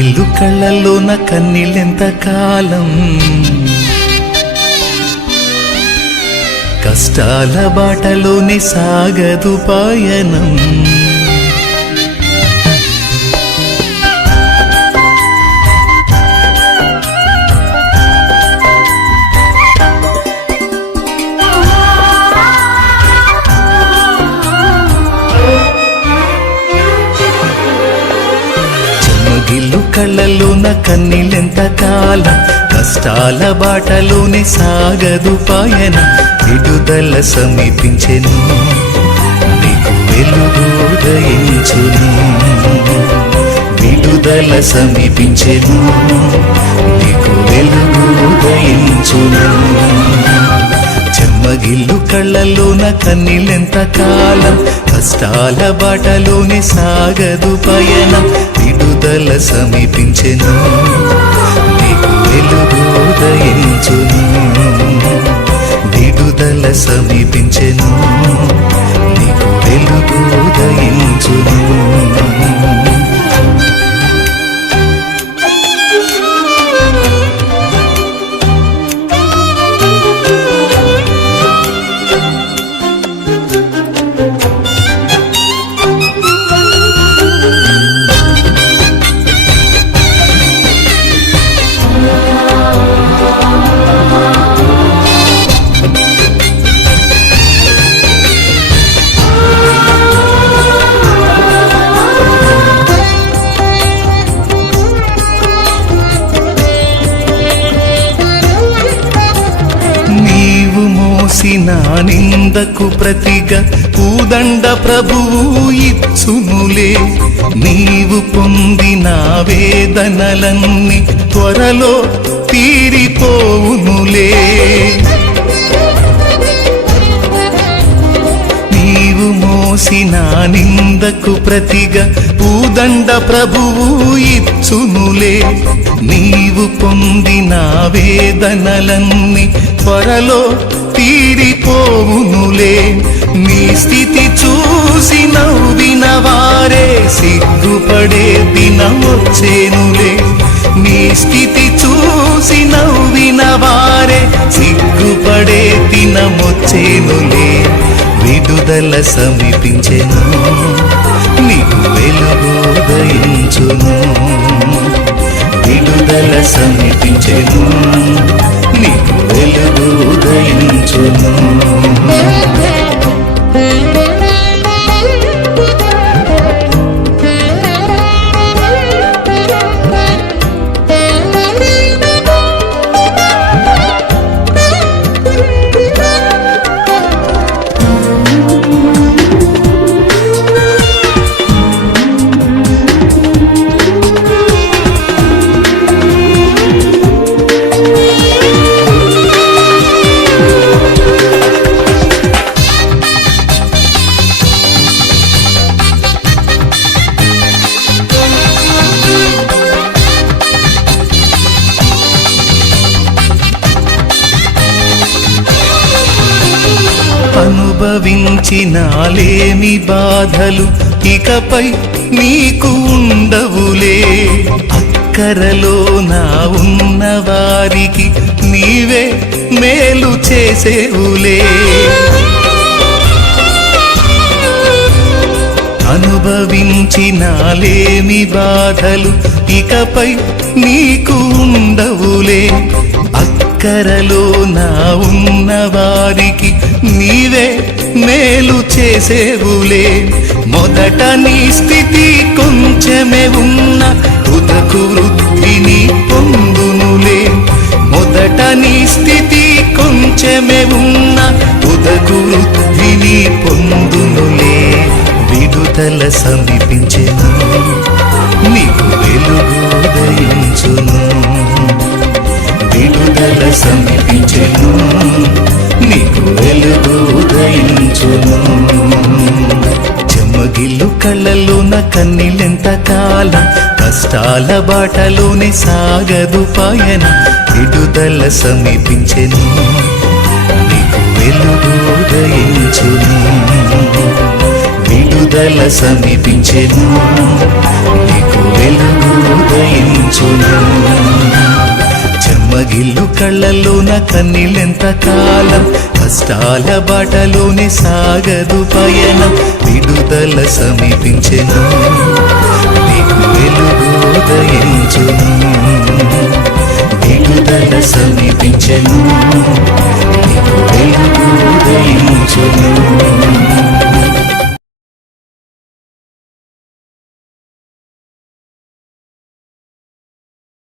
చెమ్మగిల్లు కళ్ళల్లోన కన్నీళ్ళెంత కాలం, కష్టాల బాటలోనే సాగదు పయనం. చెమ్మగిల్లు కళ్ళల్లోన కన్నీళ్ళెంత కాలం, కష్టాల బాటలోనే సాగదు పయనం. విడుదల సమీపించెను, నీకు వెలుగు ఉదయించును. విడుదల సమీపించెను, నీకు వెలుగు ఉదయించును. చెమ్మగిల్లు కళ్ళల్లోన కన్నీళ్ళెంత కాలం, కష్టాల బాటలోనే సాగదు పయనం. విడుదల సమీపించెను, నీకు వెలుగు ఉదయించును. విడుదల సమీపించెను, నీకు వెలుగు ఉదయించును. నా నిందకు ప్రతిగా పూదండ ప్రభువు ఇచ్చునులే. నీవు పొందిన వేదనలన్నీ త్వరలో తీరిపోవునులే. నీవు మోసిన నిందకు ప్రతిగా పూదండ ప్రభువు ఇచ్చునులే. నీవు పొందిన వేదనలన్నీ త్వరలో తీరిపోవునులే. నీ స్థితి చూసి నవ్విన వారే సిగ్గుపడే దినమొచ్చేనులే. నీ స్థితి చూసి నవ్విన వారే సిగ్గుపడే దినమొచ్చేనులే. విడుదల సమీపించెను, నీకు వెలుగు ఉదయించును. విడుదల సమీపించెను, నీకు వెలుగు ఉదయించును. అనుభవించినాలేమి బాధలు ఇకపై నీకు ఉండవులే. అక్కరలో నా ఉన్న వారికి నీవే మేలు చేసేవులే. అనుభవించినాలేమి బాధలు ఇకపై నీకు ఉండవులే. అక్కరలో నా ఉన్న వారికి నీవే మేలు చేసేవులే. మొదట నీ స్థితి కొంచెమే ఉన్న తుదకు వృద్ధిని పొందునులే. మొదట నీ స్థితి కొంచెమే ఉన్న తుదకు వృద్ధిని పొందునులే. విడుదల సమీపించెను, నీకు వెలుగు ఉదయించును. విడుదల సమీపించెను, నీకు వెలుగు ఉదయించును. చెమ్మగిల్లు కళ్ళల్లోన కన్నీళ్ళెంత కాలం, కష్టాల బాటలోనే సాగదు పయనం. విడుదల సమీపించెను, నీకు వెలుగు ఉదయించును. విడుదల సమీపించెను, నీకు వెలుగు ఉదయించును చెమ్మగిల్లు కళ్ళల్లోన కన్నీళ్ళెంత కాలం కష్టాల బాటలోనే సాగదు పయనం విడుదల సమీపించెను నీకు వెలుగు ఉదయించును విడుదల సమీపించెను